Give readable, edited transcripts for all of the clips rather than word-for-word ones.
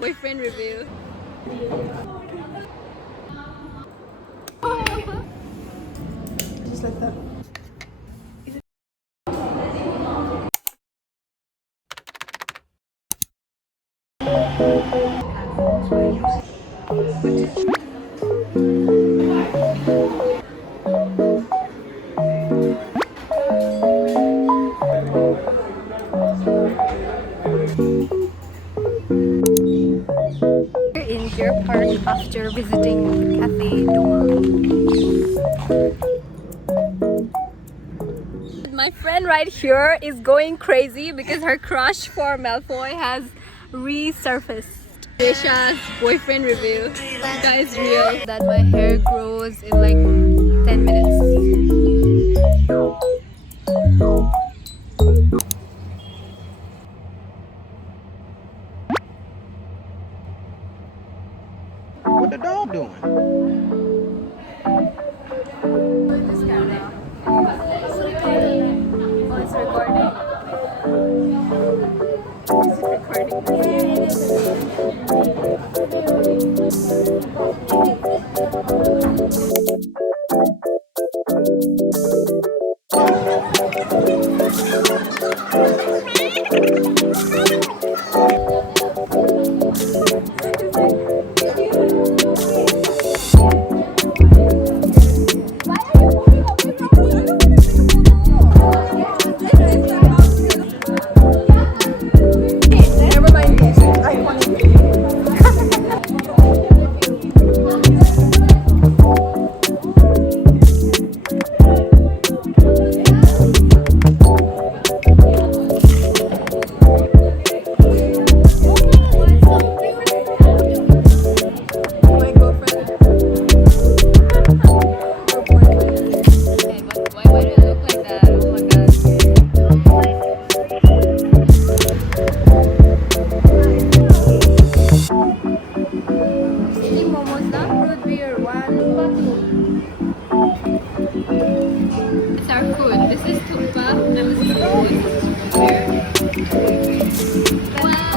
boyfriend review. Just like that. We're in Deer Park after visiting Cafe Doma. My friend right here is going crazy because her crush for Malfoy has resurfaced. Desha's boyfriend review. That guy is real. That my hair grows in like 10 minutes. What the dog doing? This camera. Oh, it's recording. Is it Never mind this. Iconic. My girlfriend. Her boyfriend. Okay, but why do I look like that? Oh my god. Steam momos na? Root beer, one. It's our food. This is tukpa. And this is root beer. Wow!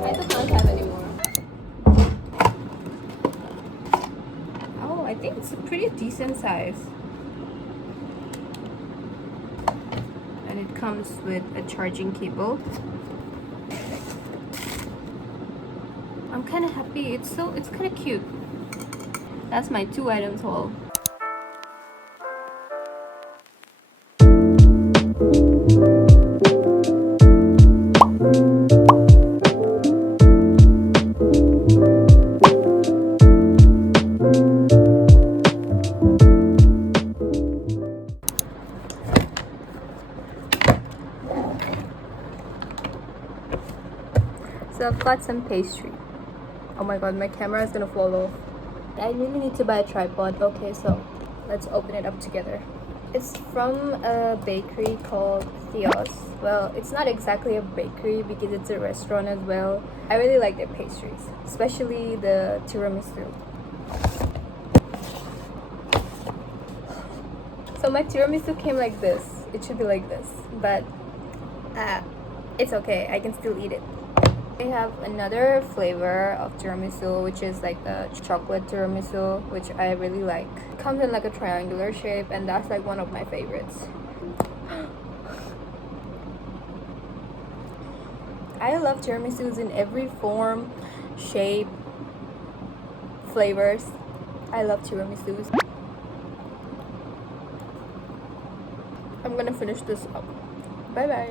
I don't have anymore. Oh, I think it's a pretty decent size. And it comes with a charging cable. I'm kind of happy. It's kind of cute. That's my 2 items haul. So I've got some pastry. Oh my god, my camera is gonna fall off. I really need to buy a tripod. Okay, so let's open it up together. It's from a bakery called Theos. Well, it's not exactly a bakery because it's a restaurant as well. I really like their pastries, especially the tiramisu. So my tiramisu came like this. It should be like this, but it's okay. I can still eat it. I have another flavor of tiramisu, which is like the chocolate tiramisu, which I really like. It comes in like a triangular shape, and that's like one of my favorites. I love tiramisus in every form, shape, flavors. I love tiramisus. I'm gonna finish this up. Bye bye.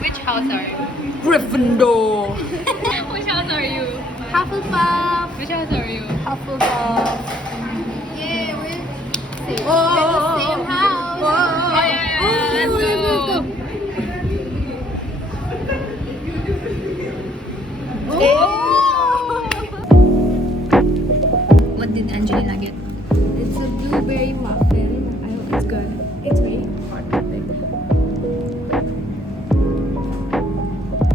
Which house are you? Gryffindor. Hufflepuff. Which house are you? Hufflepuff. Yeah, we're same. Oh, We're the same house. Oh, yeah, let's go. What did Angelina get? It's a blueberry muffin. I hope it's good. It's really hard to pick.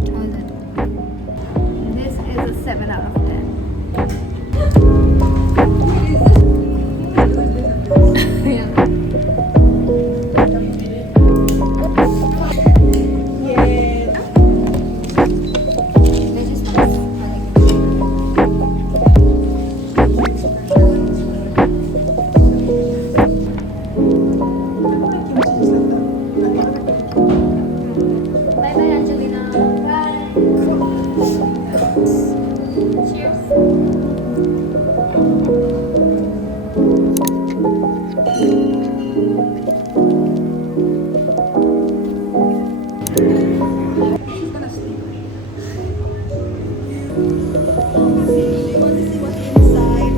How is it? This is a 7 out of 10. Yeah. Yeah. This is nice. I like it. Bye bye, Angelina. Bye. Cheers. She's gonna sleep. You want to see what's inside?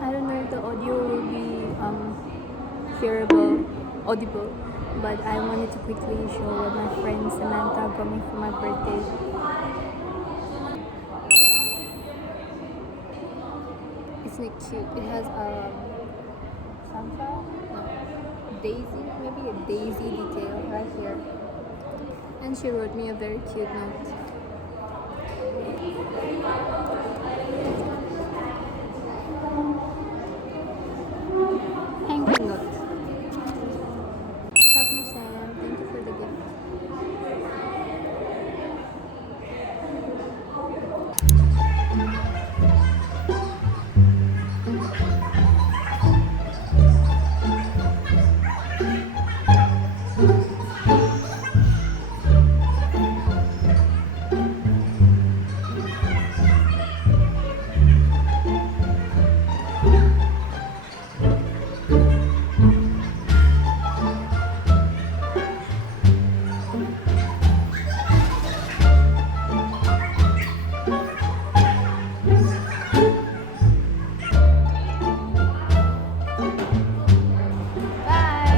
I don't know if the audio will be hearable, audible, but I wanted to quickly show what my friend Samantha got me for my birthday. Isn't it cute? It has sunflower? No, daisy, maybe a daisy detail right here. And she wrote me a very cute note. Hanging note. Love you, Sam. Thank you for the gift. Bye.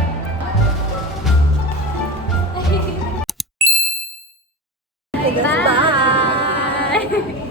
Bye.